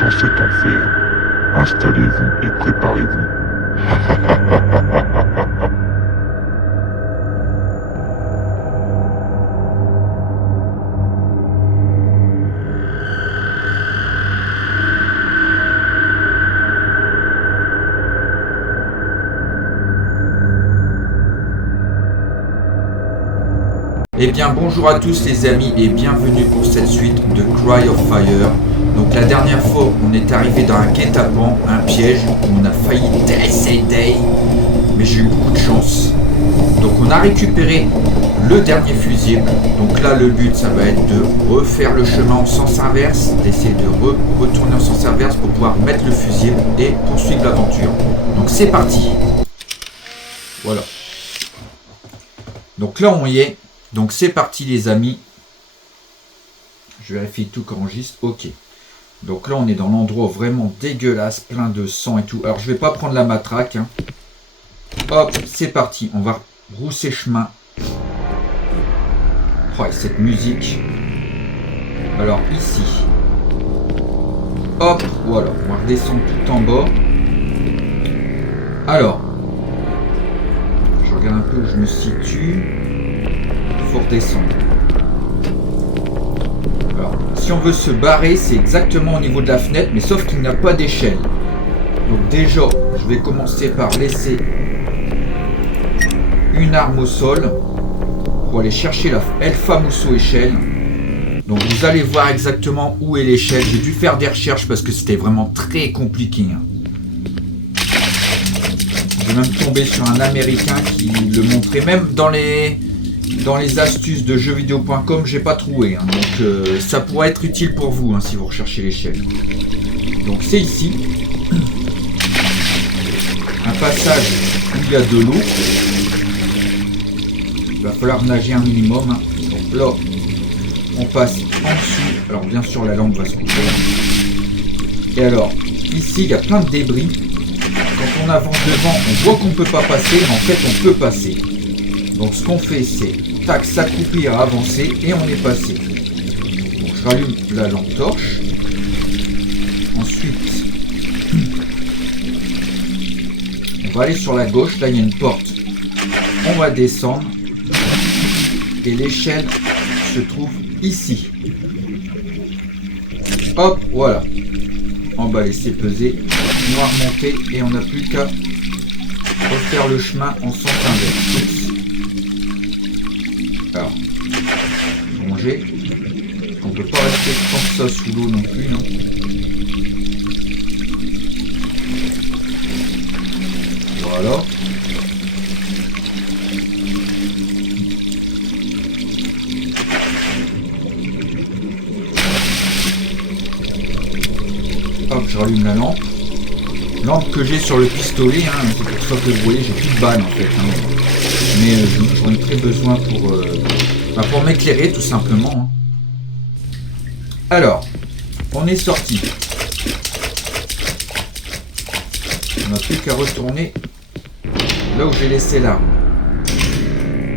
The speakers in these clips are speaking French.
dans cet enfer. Installez-vous et préparez-vous. Eh bien bonjour à tous les amis et bienvenue pour cette suite de Cry of Fire. Donc la dernière fois on est arrivé dans un guet-apens, un piège, où on a failli décéder, mais j'ai eu beaucoup de chance. Donc on a récupéré le dernier fusible. Donc là le but ça va être de refaire le chemin en sens inverse, d'essayer de retourner en sens inverse pour pouvoir mettre le fusible et poursuivre l'aventure. Donc c'est parti. Voilà. Donc là on y est. Donc c'est parti les amis. Je vérifie tout qu'enregistre. Ok. Donc là on est dans l'endroit vraiment dégueulasse, plein de sang et tout. Alors je vais pas prendre la matraque. Hein. Hop, c'est parti. On va brousser chemin. Oh, et cette musique. Alors ici. Hop, voilà. On va redescendre tout en bas. Alors. Je regarde un peu où je me situe. Faut redescendre. Alors, si on veut se barrer, c'est exactement au niveau de la fenêtre, mais sauf qu'il n'y a pas d'échelle. Donc déjà, je vais commencer par laisser une arme au sol pour aller chercher la El Famoso échelle. Donc vous allez voir exactement où est l'échelle. J'ai dû faire des recherches parce que c'était vraiment très compliqué. Hein. J'ai même tombé sur un Américain qui le montrait, même dans les astuces de jeuxvideo.com, j'ai pas trouvé. Hein. Donc ça pourrait être utile pour vous hein, si vous recherchez l'échelle. Donc c'est ici. Un passage où il y a de l'eau. Il va falloir nager un minimum. Hein. Donc là, on passe en dessous. Alors bien sûr la lampe va se couper. Et alors, ici il y a plein de débris. Quand on avance devant, on voit qu'on ne peut pas passer, mais en fait on peut passer. Donc ce qu'on fait c'est tac, s'accroupir, avancer et on est passé. Donc je rallume la lampe torche. Ensuite, on va aller sur la gauche, là il y a une porte. On va descendre et l'échelle se trouve ici. Hop, voilà. On va laisser peser, on va remonter et on n'a plus qu'à refaire le chemin en sens inverse. Alors, plonger. On ne peut pas rester tant que ça sous l'eau non plus. Non. Voilà. Hop, je rallume la lampe. Lampe que j'ai sur le pistolet, hein, c'est pour ça que vous voyez, j'ai plus de balles en fait. Hein. Mais j'en ai très besoin pour m'éclairer tout simplement. Hein. Alors, on est sorti. On n'a plus qu'à retourner là où j'ai laissé l'arme.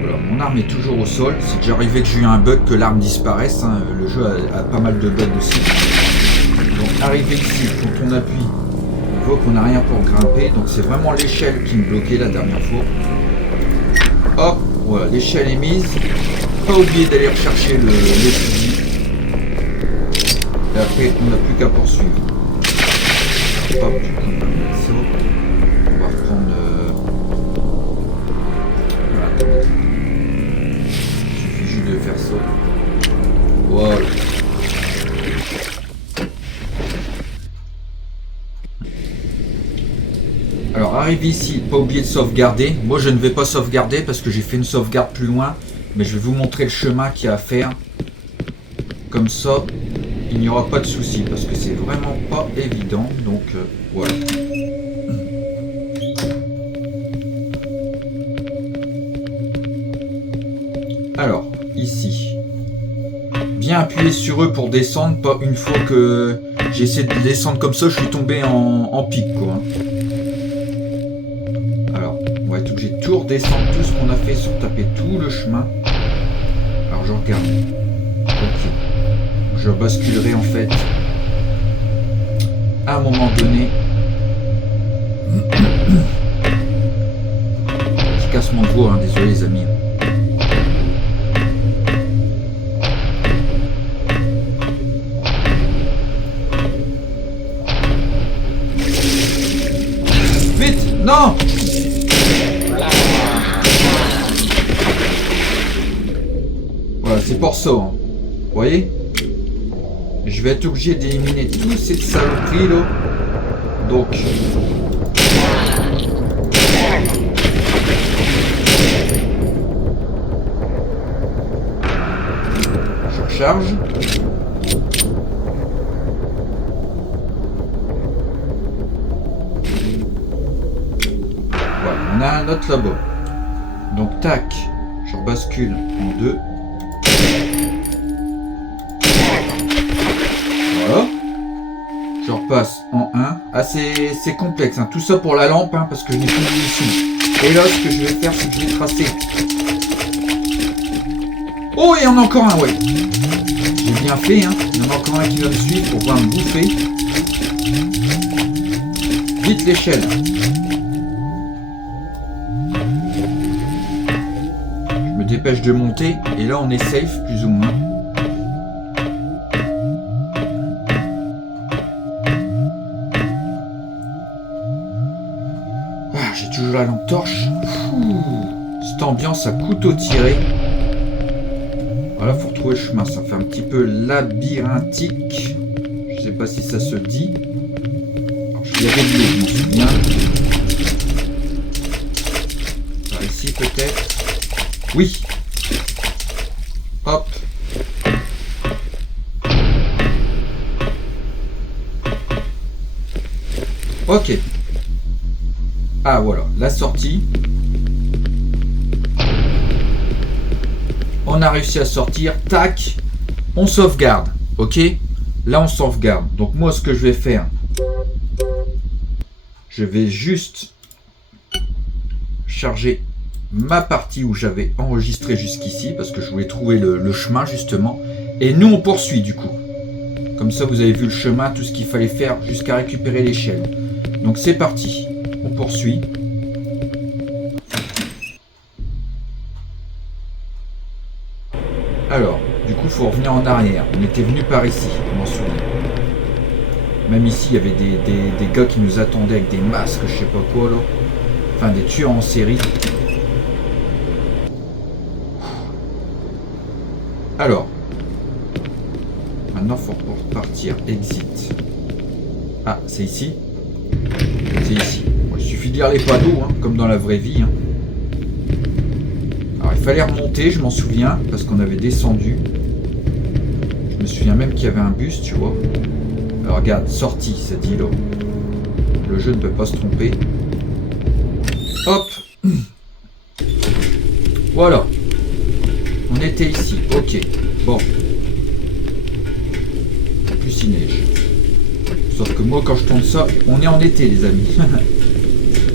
Voilà, mon arme est toujours au sol. C'est déjà arrivé que j'ai eu un bug, que l'arme disparaisse. Hein. Le jeu a pas mal de bugs aussi. Donc arrivé ici, quand on appuie, on voit qu'on n'a rien pour grimper. Donc c'est vraiment l'échelle qui me bloquait la dernière fois. Hop, voilà, l'échelle est mise. Pas oublier d'aller rechercher les fusils. Et après, on n'a plus qu'à poursuivre. Hop, du coup, on va mettre ça. On va reprendre. Voilà. Il suffit juste de faire ça. Voilà. Alors arrivé ici, pas oublier de sauvegarder. Moi je ne vais pas sauvegarder parce que j'ai fait une sauvegarde plus loin. Mais je vais vous montrer le chemin qu'il y a à faire. Comme ça, il n'y aura pas de souci parce que c'est vraiment pas évident. Donc voilà. Alors, ici. Bien appuyer sur eux pour descendre. Pas une fois que j'ai essayé de descendre comme ça, je suis tombé en pic quoi. On va être obligé de tout redescendre, tout ce qu'on a fait, sur taper tout le chemin. Alors je regarde. Ok. Je basculerai en fait à un moment donné, petit cassement de voix, hein, désolé les amis. Vite, non! Voilà, c'est pour ça, hein. Vous voyez? Je vais être obligé d'éliminer tous ces saloperies là. Donc. Je recharge. Voilà, on a un autre là-bas. Donc tac, je rebascule en 2. Voilà. Je repasse en 1. Ah, c'est complexe, hein. Tout ça pour la lampe, hein, parce que je n'ai plus de munitions. Et là, ce que je vais faire, c'est que je vais tracer. Oh, il y en a encore un, ouais. J'ai bien fait, hein. Il y en a encore un qui va me suivre pour pouvoir me bouffer. Vite l'échelle. Je me dépêche de monter. Et là, on est safe, plus ou moins. J'ai toujours la lampe torche. Cette ambiance à couteau tiré. Voilà, faut retrouver le chemin. Ça fait un petit peu labyrinthique. Je sais pas si ça se dit. Alors, je l'ai réglé, je m'en souviens. Par ici peut-être. Oui. Hop. Ok. Ah voilà, la sortie. On a réussi à sortir. Tac. On sauvegarde. Ok. Là on sauvegarde. Donc moi ce que je vais faire. Je vais juste charger ma partie où j'avais enregistré jusqu'ici. Parce que je voulais trouver le chemin justement. Et nous on poursuit du coup. Comme ça vous avez vu le chemin. Tout ce qu'il fallait faire jusqu'à récupérer l'échelle. Donc c'est parti. On poursuit. Alors, du coup, il faut revenir en arrière. On était venu par ici, je m'en souviens. Même ici, il y avait des gars qui nous attendaient avec des masques, je sais pas quoi, là. Enfin, des tueurs en série. Alors. Maintenant, il faut repartir. Exit. Ah, c'est ici. C'est ici. Il suffit de lire les panneaux, hein, comme dans la vraie vie. Hein. Alors il fallait remonter, je m'en souviens, parce qu'on avait descendu. Je me souviens même qu'il y avait un bus, tu vois. Alors regarde, sortie, ça dit là. Le jeu ne peut pas se tromper. Hop. Voilà. On était ici, ok. Bon. En plus il neige. Sauf que moi quand je tourne ça, on est en été les amis.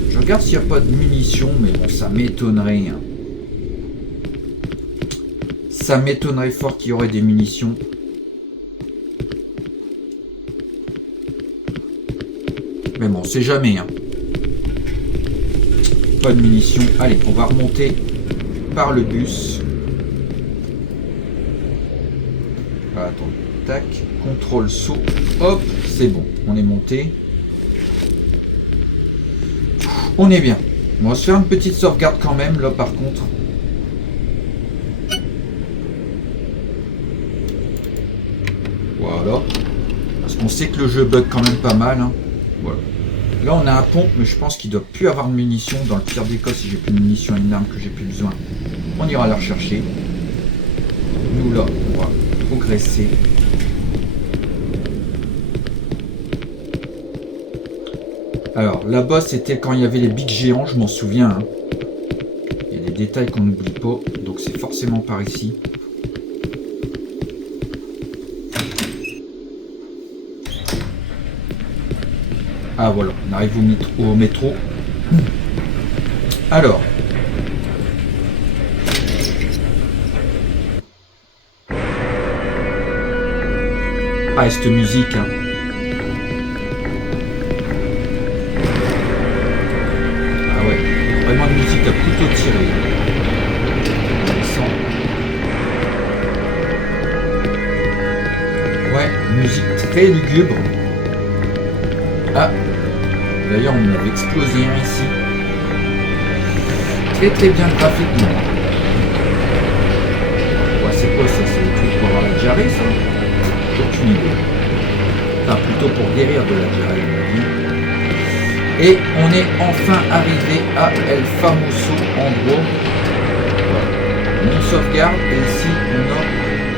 Je regarde s'il n'y a pas de munitions, mais bon, ça m'étonnerait. Hein. Ça m'étonnerait fort qu'il y aurait des munitions. Mais bon, c'est jamais. Hein. Pas de munitions. Allez, on va remonter par le bus. Ah, attends, tac, contrôle saut. Hop, c'est bon, on est monté. On est bien. On va se faire une petite sauvegarde quand même, là, par contre. Voilà. Parce qu'on sait que le jeu bug quand même pas mal. Hein. Voilà. Là, on a un pompe, mais je pense qu'il doit plus avoir de munitions. Dans le pire des cas, si j'ai plus de munitions et une arme que j'ai plus besoin, on ira la rechercher. Nous, là, on va progresser. Alors, là-bas, c'était quand il y avait les bigs géants, je m'en souviens. Hein. Il y a des détails qu'on n'oublie pas, donc c'est forcément par ici. Ah voilà, on arrive au métro. Alors. Ah, et cette musique, hein. plutôt tirer. Ouais, musique très lugubre. Ah, d'ailleurs on avait explosé un ici. Très très bien graphiquement. Ouais, c'est quoi ça? C'est des trucs pour avoir la diarrhée, ça? Aucune idée. Enfin, plutôt pour guérir de la diarrhée, on va dire. Et on est enfin arrivé à El Famoso endroit. On sauvegarde et ici on a...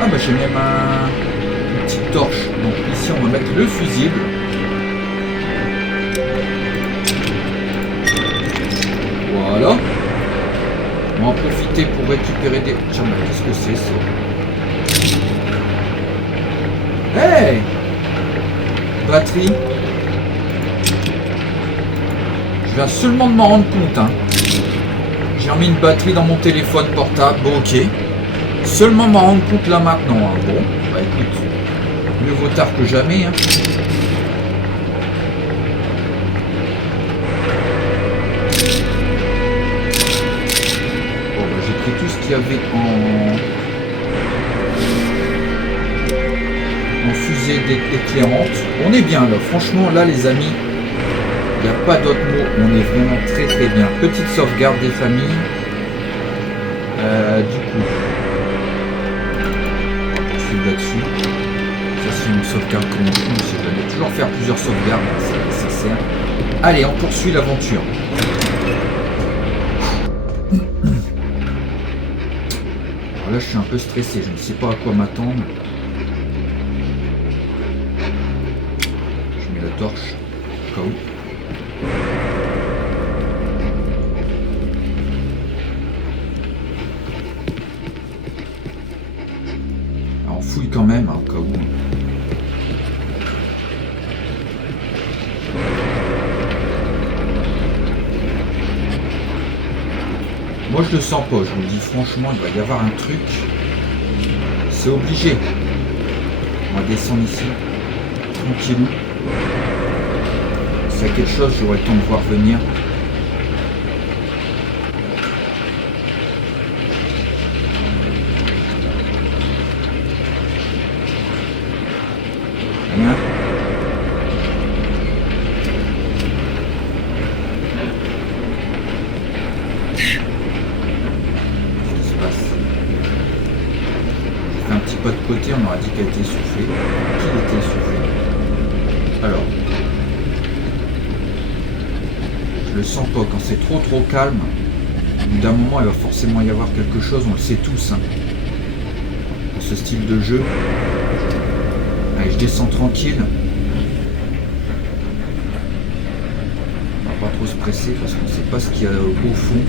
Ah bah j'ai même une petite torche. Donc ici on va mettre le fusible. Voilà. On va en profiter pour récupérer des... Tiens, mais qu'est-ce que c'est ça? Hey! Batterie. Je viens seulement de m'en rendre compte. Hein. J'ai remis une batterie dans mon téléphone portable. Bon, ok. Seulement m'en rendre compte là maintenant. Hein. Bon, bah écoute. Mieux vaut tard que jamais. Hein. Bon, bah, j'ai pris tout ce qu'il y avait en fusée éclairante. On est bien là. Franchement, là, les amis. Il n'y a pas d'autre mot, on est vraiment très très bien. Petite sauvegarde des familles. Du coup, je suis là-dessus. Ça c'est une sauvegarde comme on sait jamais. Toujours faire plusieurs sauvegardes, c'est nécessaire. Allez, on poursuit l'aventure. Alors là, je suis un peu stressé, je ne sais pas à quoi m'attendre. Je mets la torche, au cas où. Alors, on fouille quand même, hein, au cas où. Moi je le sens pas, je vous le dis franchement, il va y avoir un truc. C'est obligé. On va descendre ici. Tranquillou. S'il y a quelque chose, j'aurai le temps de voir venir. Rien. De côté, on aura dit qu'elle était essoufflée. Qu'il était essoufflé. Alors, je le sens pas. Quand c'est trop calme, au bout d'un moment, il va forcément y avoir quelque chose. On le sait tous. Hein, pour ce style de jeu. Allez, je descends tranquille. On va pas trop se presser parce qu'on sait pas ce qu'il y a au fond.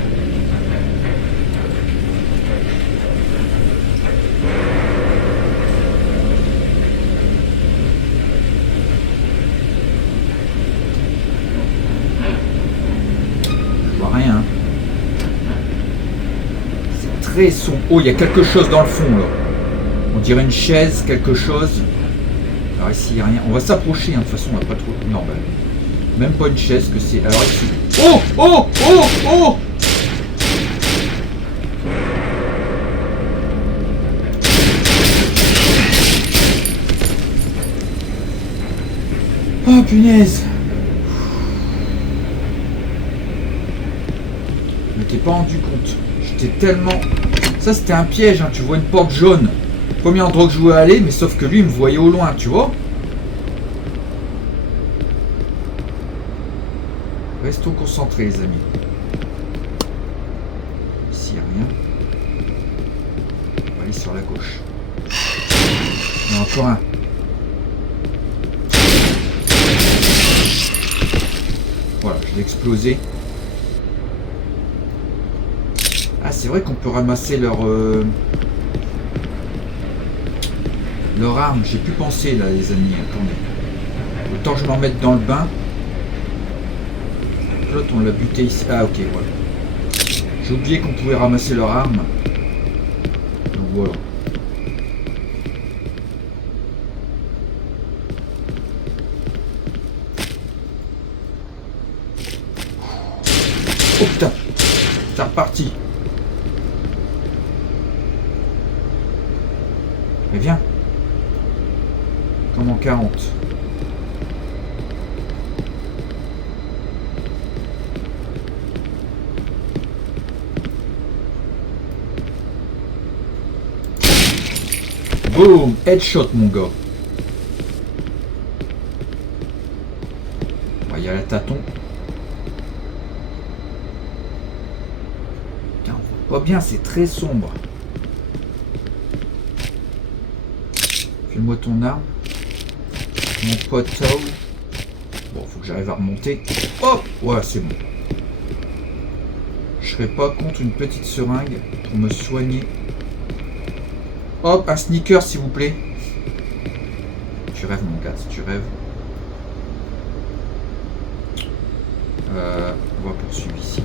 Rien. C'est très sombre. Oh, il y a quelque chose dans le fond là. On dirait une chaise, quelque chose. Alors ici, il n'y a rien. On va s'approcher, hein. De toute façon, on va pas trop. Non, bah, même pas une chaise que c'est. Alors ici. Oh, oh, oh, oh. Oh, punaise. Je m'étais pas rendu compte. J'étais tellement... Ça c'était un piège, hein. Tu vois une porte jaune. Premier endroit que je voulais aller, mais sauf que lui il me voyait au loin, tu vois. Restons concentrés les amis. Ici il n'y a rien. On va aller sur la gauche. Il y en a encore un. Voilà, je l'ai explosé. Ah, c'est vrai qu'on peut ramasser leur arme. J'ai plus pensé là, les amis. Attendez. Autant que je m'en mette dans le bain. L'autre, on l'a buté ici. Ah, ok, voilà. J'ai oublié qu'on pouvait ramasser leur arme. Donc voilà. Oh putain, c'est reparti. Mais viens. Comme en 40. Boom, headshot mon gars. Il y a la tâton. Putain, on voit pas bien, c'est très sombre. Fais-moi ton arme. Mon poteau. Bon, faut que j'arrive à remonter. Hop, ouais, c'est bon. Je serais pas contre une petite seringue pour me soigner. Hop, un sneaker s'il vous plaît. Tu rêves mon gars, si tu rêves. On va poursuivre ici.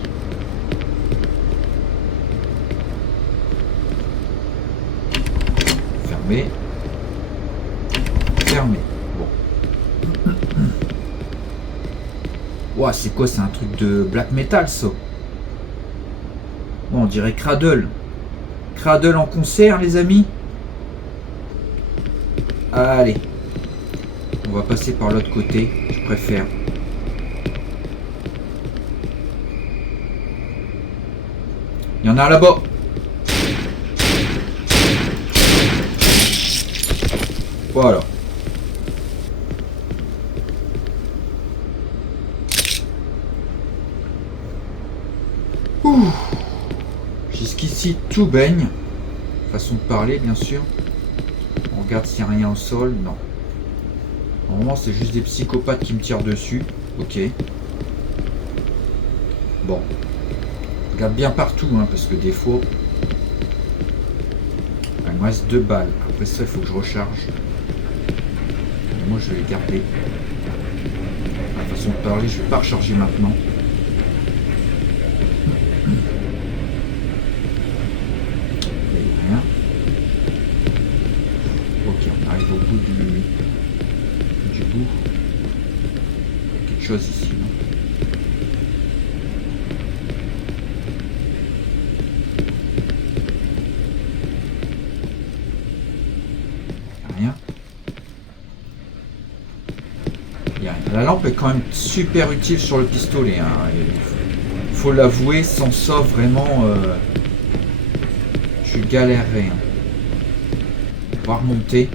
Fermé. Fermé. Bon. Ouah, c'est quoi? C'est un truc de black metal ça. Bon, on dirait Cradle. Cradle en concert les amis. Allez. On va passer par l'autre côté. Je préfère. Il y en a là-bas. Voilà. Jusqu'ici, tout baigne. Façon de parler, bien sûr. On regarde s'il n'y a rien au sol. Non. Normalement, c'est juste des psychopathes qui me tirent dessus. Ok. Bon. Regarde bien partout, hein, parce que des fois... Il me reste 2 balles. Après ça, il faut que je recharge. Et moi, je vais les garder. La façon de parler, je vais pas recharger maintenant. Il n'y a rien. Ok, on arrive au bout du bout. Il y a quelque chose ici. Non? La lampe est quand même super utile sur le pistolet, hein. Il faut l'avouer, sans ça vraiment je galérerais. Hein. On va remonter,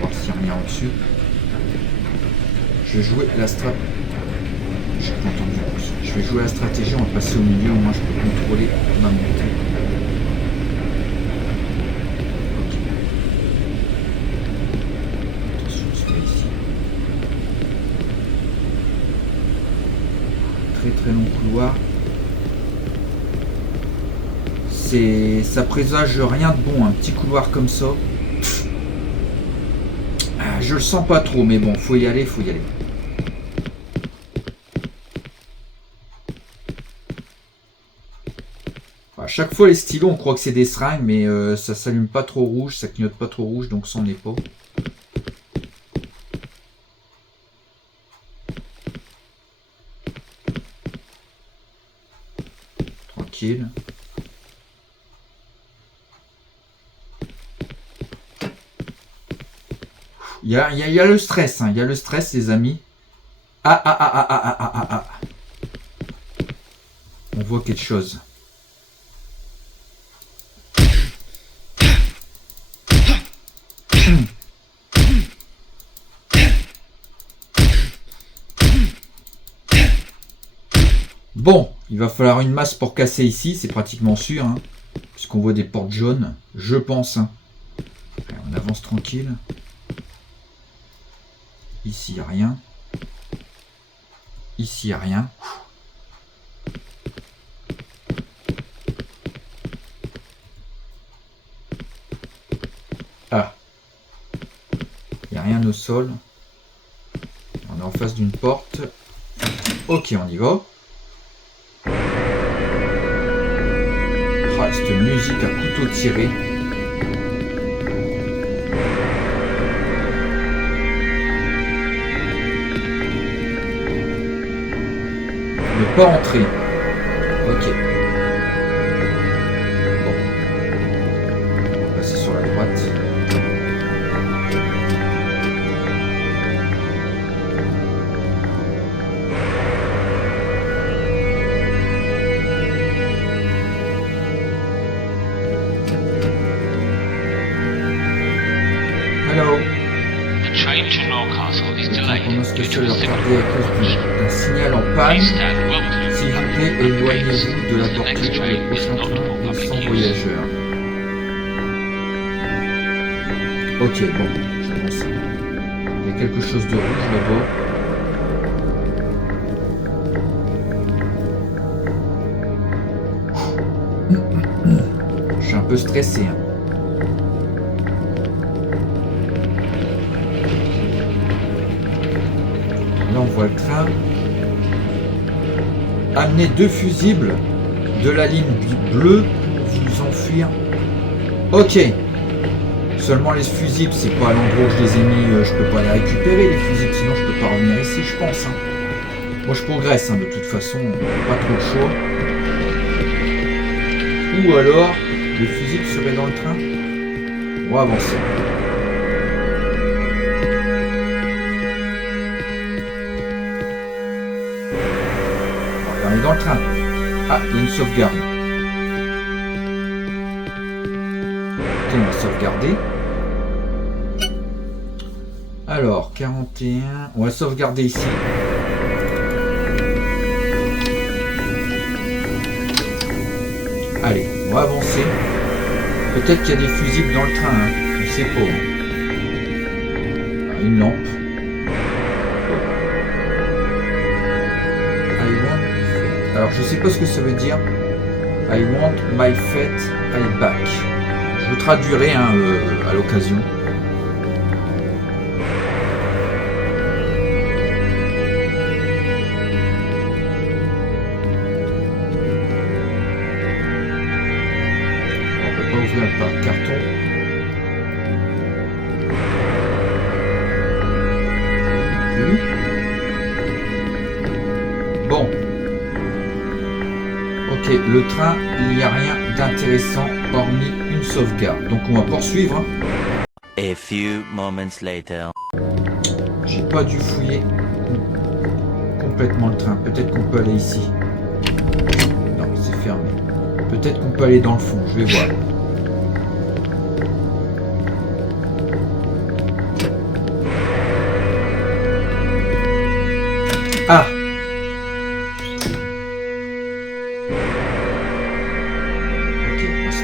voir s'il n'y a rien au-dessus. Je vais jouer la stratégie. J'ai pas entendu. Je vais jouer la stratégie, on va passer au milieu, au moins je peux contrôler ma montée. Très long couloir. Ça présage rien de bon, un petit couloir comme ça. Je le sens pas trop, mais bon, faut y aller, faut y aller. À chaque fois les stylos, on croit que c'est des seringues, mais ça s'allume pas trop rouge, ça clignote pas trop rouge, donc ça n'en est pas. Tranquille. Il y a le stress, hein. Il y a le stress, les amis. Ah. On voit quelque chose. Bon, il va falloir une masse pour casser ici, c'est pratiquement sûr, hein, puisqu'on voit des portes jaunes, je pense. Hein. Allez, on avance tranquille. Ici, il n'y a rien. Ici, il n'y a rien. Ah. Il n'y a rien au sol. On est en face d'une porte. Ok, on y va. Ah, cette musique à couteau tiré. Ne pas entrer. Ok. Bon. On va passer sur la droite. On se fait le retarder à cause d'un signal en panne. S'il vous plaît, éloignez-vous de la porture. Le prochain train est sans voyageurs. Ok, bon, j'avance. Il y a quelque chose de rouge là-bas. Je suis un peu stressé. Hein. Là, on voit le train. Amenez 2 fusibles de la ligne bleue pour vous enfuir. Ok. Seulement les fusibles, c'est pas à l'endroit où je les ai mis. Je peux pas les récupérer, les fusibles, sinon je peux pas revenir ici, je pense. Hein. Moi, je progresse, hein, de toute façon. Pas trop le choix. Ou alors, les fusibles seraient dans le train. On va avancer. On est dans le train. Ah, il y a une sauvegarde. Ok, on va sauvegarder. Alors, 41. On va sauvegarder ici. Allez, on va avancer. Peut-être qu'il y a des fusibles dans le train, hein. Je sais pas. Ah, une lampe. Alors je sais pas ce que ça veut dire. I want my fate back. Je vous traduirai hein, à l'occasion. On peut pas ouvrir le carton. Bon. Ok, le train, il n'y a rien d'intéressant hormis une sauvegarde. Donc on va poursuivre. A few moments later. J'ai pas dû fouiller complètement le train. Peut-être qu'on peut aller ici. Non, c'est fermé. Peut-être qu'on peut aller dans le fond, je vais voir. Ah!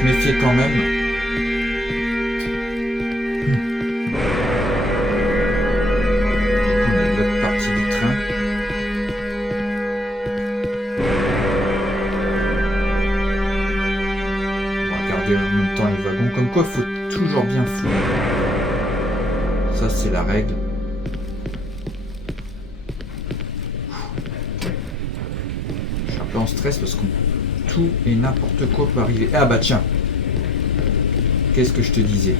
Méfier quand même. On est de l'autre partie du train. On va regarder en même temps les wagons. Comme quoi, il faut toujours bien fouiller. Ça, c'est la règle. Je suis un peu en stress parce que tout et n'importe quoi peut arriver. Ah bah tiens. Qu'est-ce que je te disais?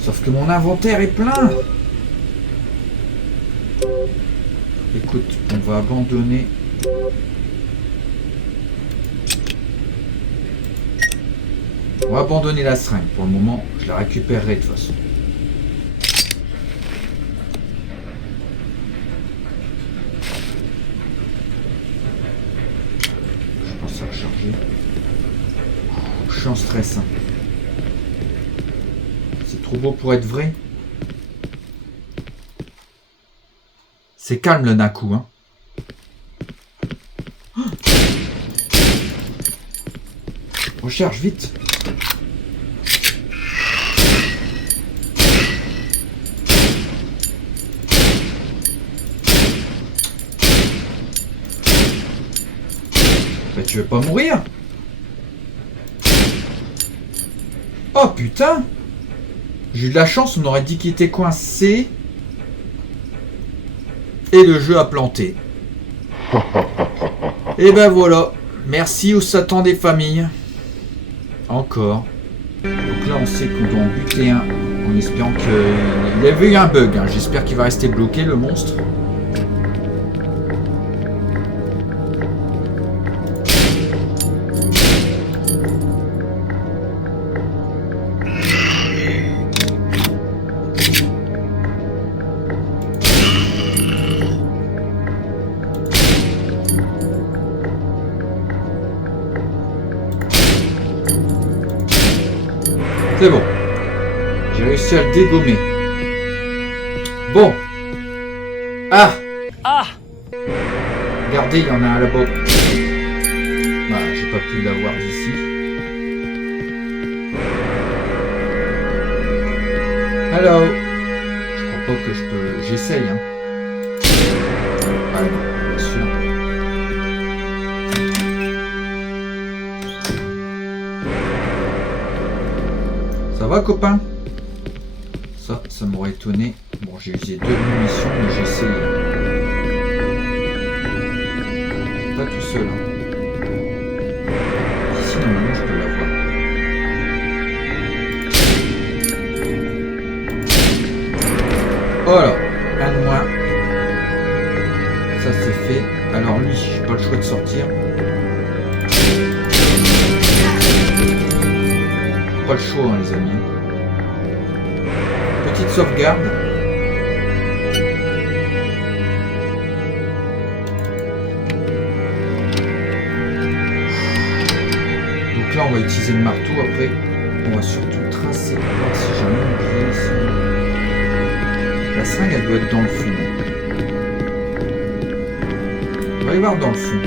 Sauf que mon inventaire est plein. Écoute, on va abandonner. On va abandonner la seringue. Pour le moment, je la récupérerai de toute façon. Je pense à recharger. Je suis en stress. Hein. C'est trop beau pour être vrai. C'est calme là d'un coup. Hein. Recharge vite. Bah tu veux pas mourir? Oh putain! J'ai eu de la chance, on aurait dit qu'il était coincé. Et le jeu a planté. Et ben voilà. Merci au Satan des familles. Encore. Donc là on sait qu'on doit en buter un. En espérant qu'il y avait eu un bug. Hein. J'espère qu'il va rester bloqué le monstre. C'est bon. J'ai réussi à le dégommer. Bon. Ah. Regardez, il y en a un là-bas. Bah, j'ai pas pu l'avoir d'ici. Hello. Je crois pas que je peux... J'essaye, hein. Ah non, bien sûr. Ça va, copain? Ça m'aurait étonné. Bon, j'ai usé 2 munitions, mais j'ai essayé. Pas tout seul. Hein. Ici, normalement, je peux l'avoir. Voilà, un de moins. Ça, c'est fait. Alors lui, j'ai pas le choix de sortir. Pas le choix, hein, les amis. Petite sauvegarde. Donc là, on va utiliser le marteau. Après, on va surtout tracer. Voir si j'ai rien oublié ici. La seringue, elle doit être dans le fond. On va aller voir dans le fond.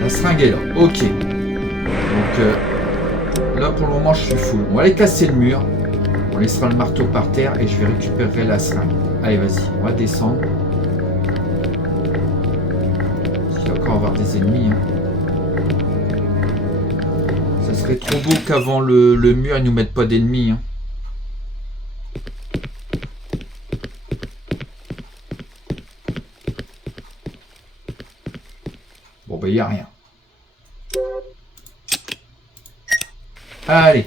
La seringue est là. Ok. Donc là pour le moment je suis full. On va aller casser le mur. On laissera le marteau par terre et je vais récupérer la seringue. Allez vas-y, on va descendre. Il va encore avoir des ennemis. Hein. Ça serait trop beau qu'avant le mur ils nous mettent pas d'ennemis. Hein. Bon bah il n'y a rien. Allez.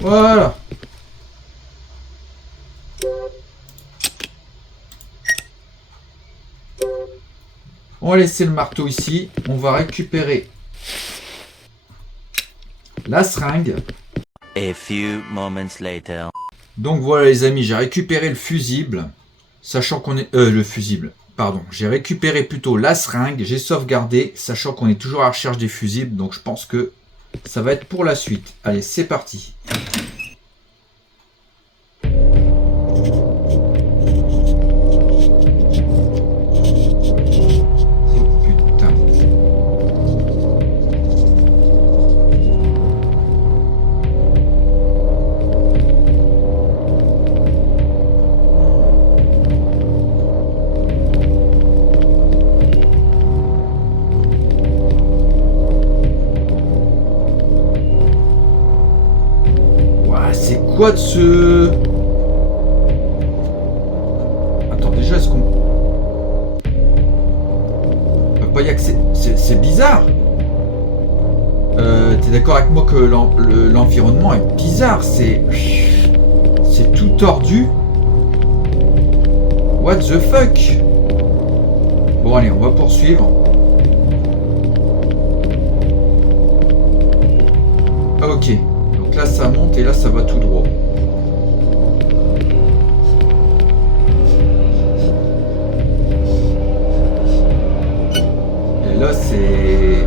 Voilà. On va laisser le marteau ici. On va récupérer la seringue. A few moments later. Donc voilà les amis, j'ai récupéré le fusible, sachant qu'on est... le fusible, pardon. J'ai récupéré plutôt la seringue, j'ai sauvegardé, sachant qu'on est toujours à la recherche des fusibles, donc je pense que ça va être pour la suite. Allez, c'est parti. Quoi de ce... Attends, déjà, est-ce qu'on... On peut pas y accéder... C'est bizarre. T'es d'accord avec moi que l'environnement est bizarre. C'est tout tordu. What the fuck? Bon, allez, on va poursuivre. Ok. Là ça monte et là ça va tout droit. Et là c'est...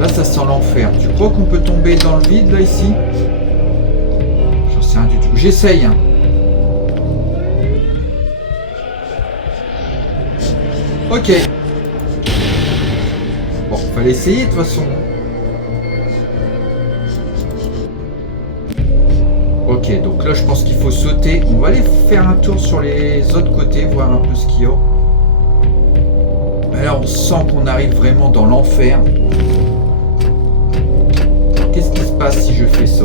Là ça sent l'enfer. Tu crois qu'on peut tomber dans le vide là ici? J'en sais rien du tout. J'essaye hein. Ok. Bon, fallait essayer de toute façon. Ok, donc là je pense qu'il faut sauter. On va aller faire un tour sur les autres côtés, voir un peu ce qu'il y a. Mais là on sent qu'on arrive vraiment dans l'enfer. Qu'est-ce qui se passe si je fais ça?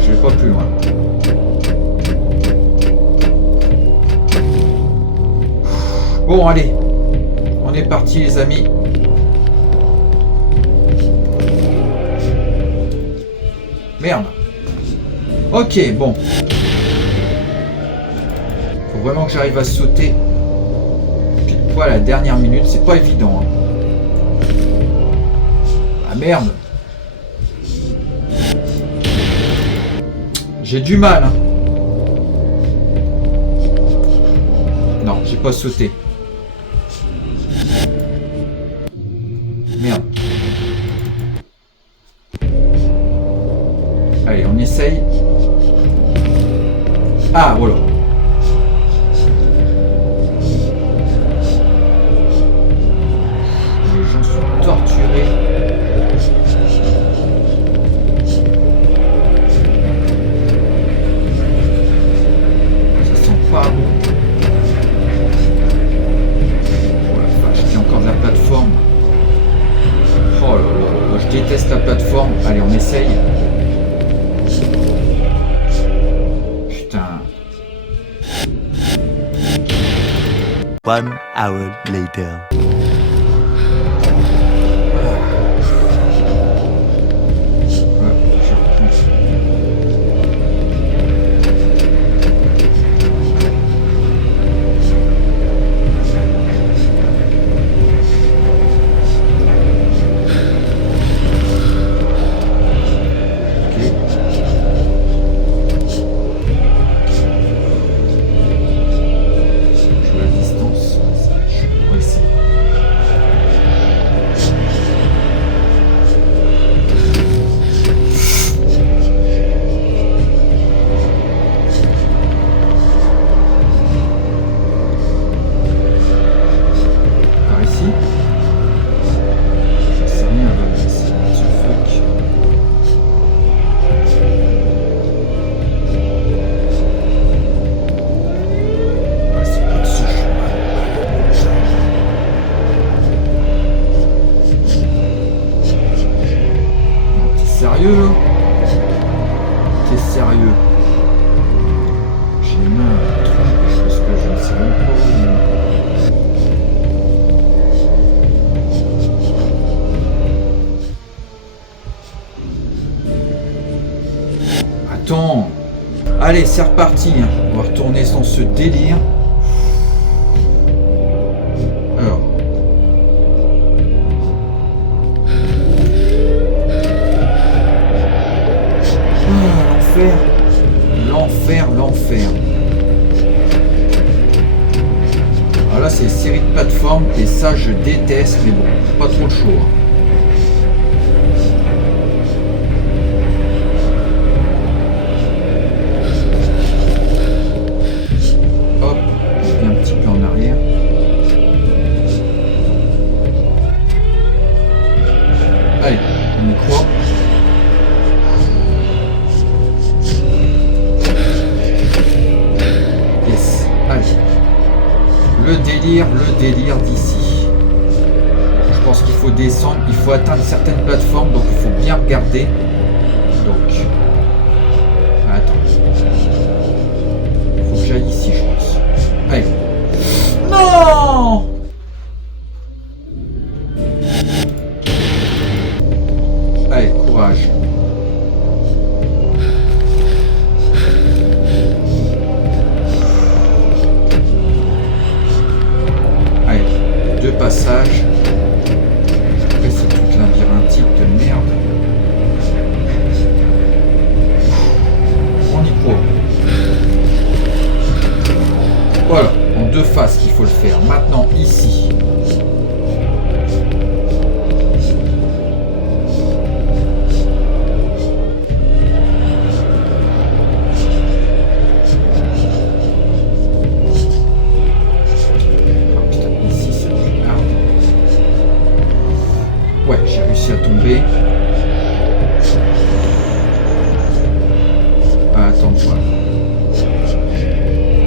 Je vais pas plus loin. Bon allez, on est parti les amis. Merde. Ok, bon. Faut vraiment que j'arrive à sauter pile poil à la dernière minute. C'est pas évident. Hein. Ah merde. J'ai du mal, hein. Non, j'ai pas sauté. Merde. Allez, on essaye. Ah, voilà. Les gens sont torturés. Ça sent pas bon. Oh la vache, il y a encore de la plateforme. Oh là là, je déteste la plateforme. Allez, on essaye. Putain. 1 hour later. Sérieux? T'es sérieux? J'ai une main à tromper parce que je ne sais même pas où. Attends. Allez, c'est reparti. On va retourner sans ce délire. Alors. L'enfer, l'enfer. Alors là, c'est une série de plateformes et ça, je déteste, mais bon, pas trop le choix. Hop, je viens un petit peu en arrière. Allez, on y croit. Le délire d'ici. Je pense qu'il faut descendre, il faut atteindre certaines plateformes, donc il faut bien regarder. Donc, attends. Il faut que j'aille ici, je pense. Allez. Non! Allez, courage. Passage. Après, c'est toute labyrinthique de merde. On y croit. Voilà, en deux phases qu'il faut le faire. Maintenant, ici. À tomber. Ah, attends-toi.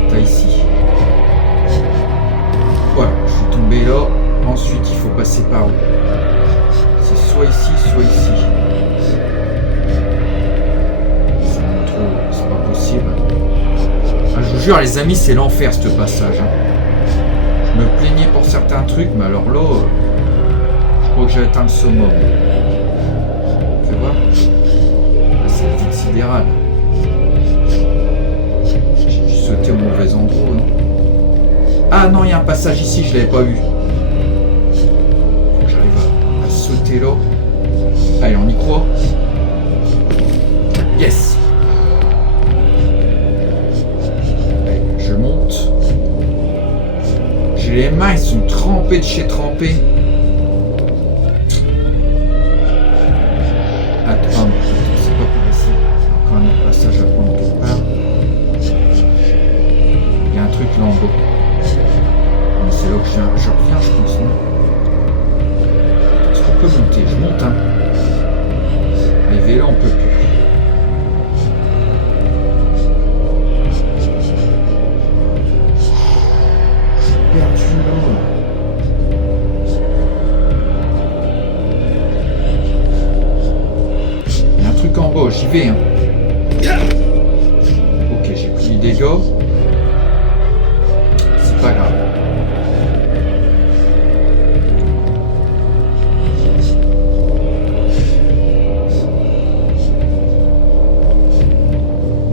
T'as ici. Voilà, je suis tombé là. Ensuite, il faut passer par où? C'est soit ici, soit ici. C'est trop, c'est pas possible. Ah, je vous jure, les amis, c'est l'enfer ce passage. Hein. Je me plaignais pour certains trucs, mais alors là. Je crois que j'ai atteint le summum. Fais voir. Là, c'est le vide sidéral. J'ai dû sauter au mauvais endroit, non? Ah non, il y a un passage ici, je l'avais pas vu. Faut que j'arrive à sauter là. Allez, on y croit. Yes. mains, ils sont trempés de chez trempés. Attends, c'est pas par ici. Encore un autre passage à prendre quelque part. Il y a un truc là en bas. Mais c'est là que je reviens, je pense, non? Est-ce qu'on peut monter? Je monte, hein. Arrivé là, on peut plus. Perdu là. Il y a un truc en bas, j'y vais, hein. Ok, j'ai pris des dégâts. C'est pas grave.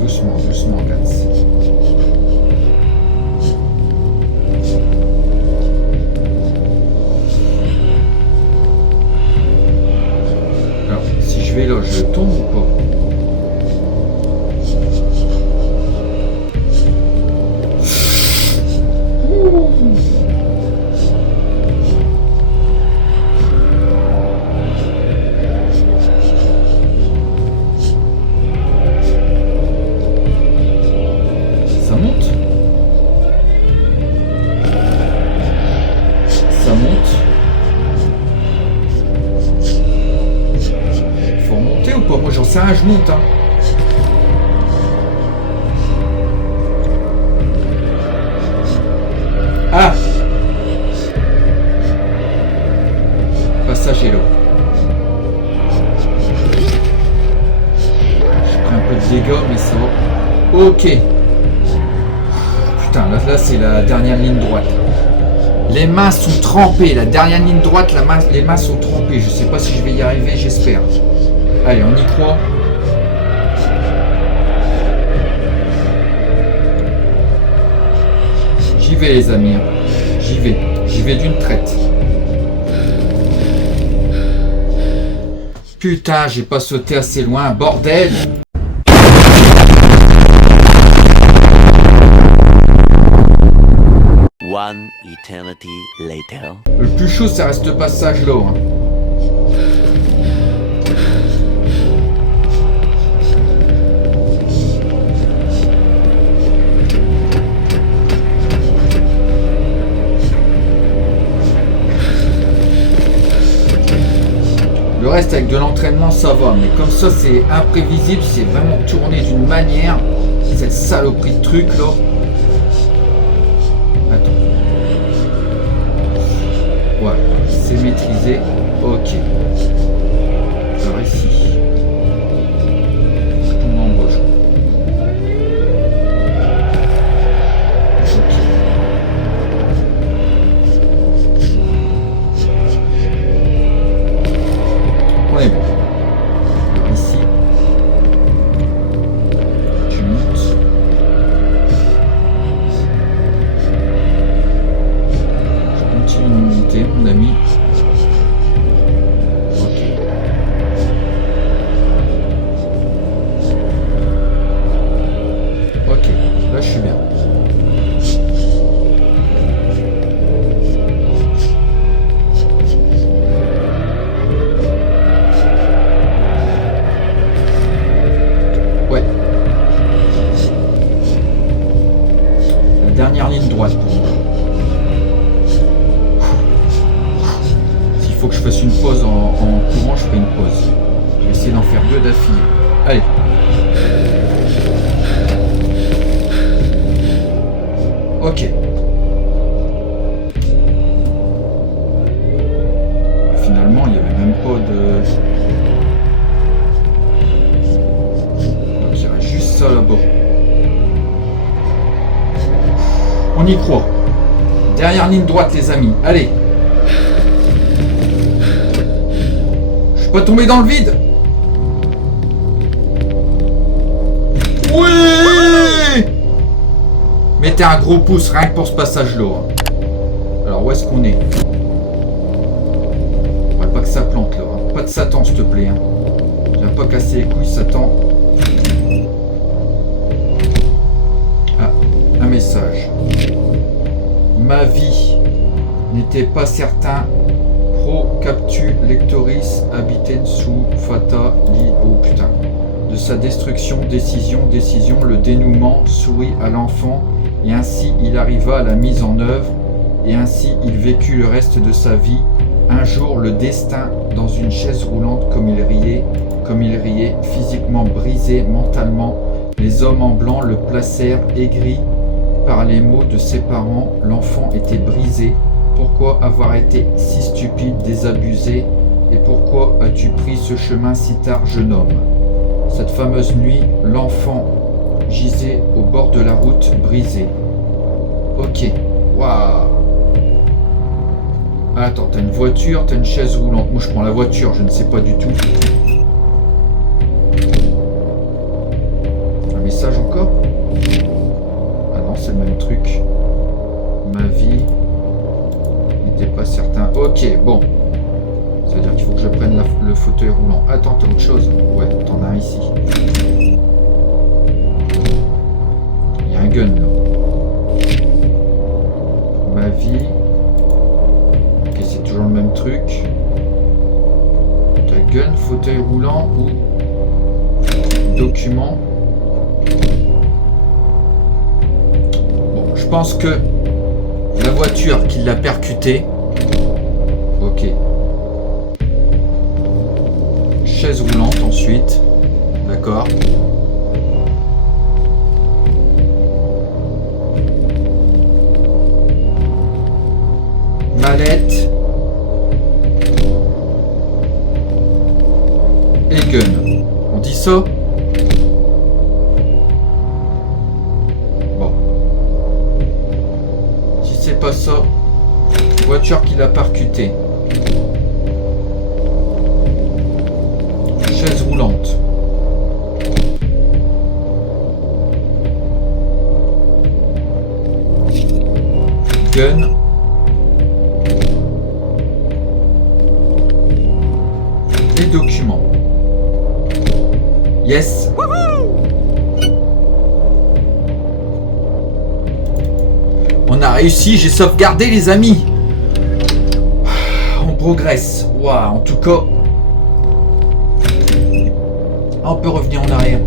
Doucement, doucement, Gats. Alors, si je vais là, je tombe ou pas? Ça monte. Ça monte. Faut remonter ou pas? Moi j'en sais rien, je monte, hein. Ah! Passage est là. J'ai pris un peu de dégâts, mais ça va. Ok. Putain, là c'est la dernière ligne droite. Les mains sont trempées. La dernière ligne droite, les mains sont trempées. Je sais pas si je vais y arriver, j'espère. Allez, on y croit. J'y vais, les amis. J'y vais. J'y vais d'une traite. Putain, j'ai pas sauté assez loin. Bordel! One eternity later. Le plus chaud, ça reste le passage là. Hein. Le reste, avec de l'entraînement, ça va. Mais comme ça, c'est imprévisible. C'est vraiment tourné d'une manière. Cette saloperie de truc là. Attends. Voilà, c'est maîtrisé. Ok. Alors ici. On embauche. Ok. On est bon. Alors ici. Tu montes. Continue de monter, mon ami. Ok. Ok, là je suis bien. Ouais. La dernière ligne droite pour moi. S'il faut que je fasse une pause en courant, je fais une pause. Je vais essayer d'en faire 2 d'affilée. Allez. Ok. Finalement, il n'y avait même pas de... Donc il reste juste ça là-bas. On y croit. Dernière ligne droite, les amis. Allez. Pas tomber dans le vide. Oui. Mettez un gros pouce rien que pour ce passage là. Alors où est-ce qu'on est? Faudrait pas que ça plante là. Pas de Satan s'il te plaît. Hein. Viens pas casser les couilles Satan. Ah, un message. Ma vie N'était pas certain. Pro captu lectoris habiten sous fata li. Oh putain. De sa destruction, décision, le dénouement sourit à l'enfant, et ainsi il arriva à la mise en œuvre, et ainsi il vécut le reste de sa vie. Un jour, le destin, dans une chaise roulante, comme il riait, physiquement brisé, mentalement, les hommes en blanc le placèrent, aigri par les mots de ses parents. L'enfant était brisé. Pourquoi avoir été si stupide, désabusé, et pourquoi as-tu pris ce chemin si tard, jeune homme? Cette fameuse nuit, l'enfant gisait au bord de la route, brisé. Ok, waouh. Attends, t'as une voiture, t'as une chaise roulante. Moi je prends la voiture, je ne sais pas du tout. Un message encore? Ah non, c'est le même truc. Ma vie n'était pas certain. Ok, bon. Ça veut dire qu'il faut que je prenne le fauteuil roulant. Attends, t'as autre chose? Ouais, t'en as un ici. Il y a un gun là. Ma vie. Ok, c'est toujours le même truc. T'as gun, fauteuil roulant ou document. Bon, je pense que la voiture qui l'a percuté. Ok. Chaise roulante ensuite. D'accord. Mallette. Et gun. On dit ça? Bon. Si c'est pas ça, voiture qui l'a percuté. Chaise roulante. Gun. Et documents. Yes. On a réussi, j'ai sauvegardé les amis. On progresse. Waouh, en tout cas. On peut revenir en arrière.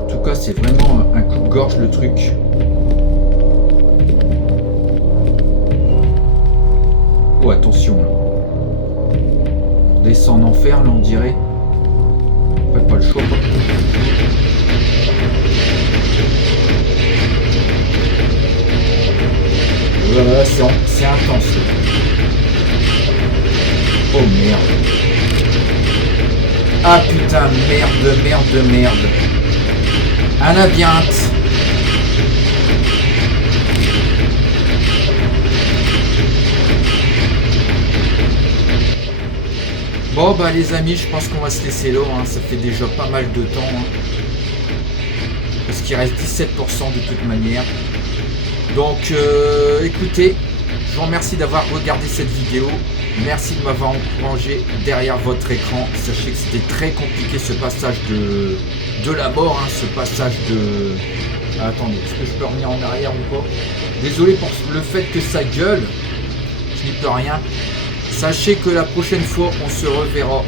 En tout cas, c'est vraiment un coup de gorge le truc. Oh, attention là. On descend en enfer là, on dirait. Après, pas le choix. Voilà, c'est intense. Oh merde. Ah putain, merde. Un labyrinthe. Bon bah les amis, je pense qu'on va se laisser là, hein. Ça fait déjà pas mal de temps. Hein. Parce qu'il reste 17% de toute manière. Donc écoutez, je vous remercie d'avoir regardé cette vidéo. Merci de m'avoir encouragé derrière votre écran. Sachez que c'était très compliqué ce passage de la mort, hein, ce passage de... Ah, attendez, est-ce que je peux revenir en arrière ou pas? Désolé pour le fait que ça gueule. Je n'y peux rien. Sachez que la prochaine fois, on se reverra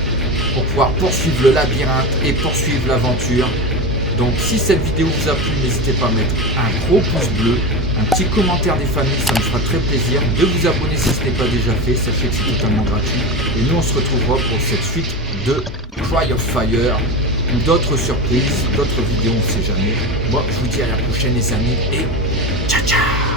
pour pouvoir poursuivre le labyrinthe et poursuivre l'aventure. Donc si cette vidéo vous a plu, n'hésitez pas à mettre un gros pouce bleu, un petit commentaire des familles, ça me fera très plaisir. De vous abonner si ce n'est pas déjà fait, sachez que c'est totalement gratuit. Et nous on se retrouvera pour cette suite de Cry of Fire, ou d'autres surprises, d'autres vidéos, on ne sait jamais. Moi je vous dis à la prochaine les amis, et ciao ciao.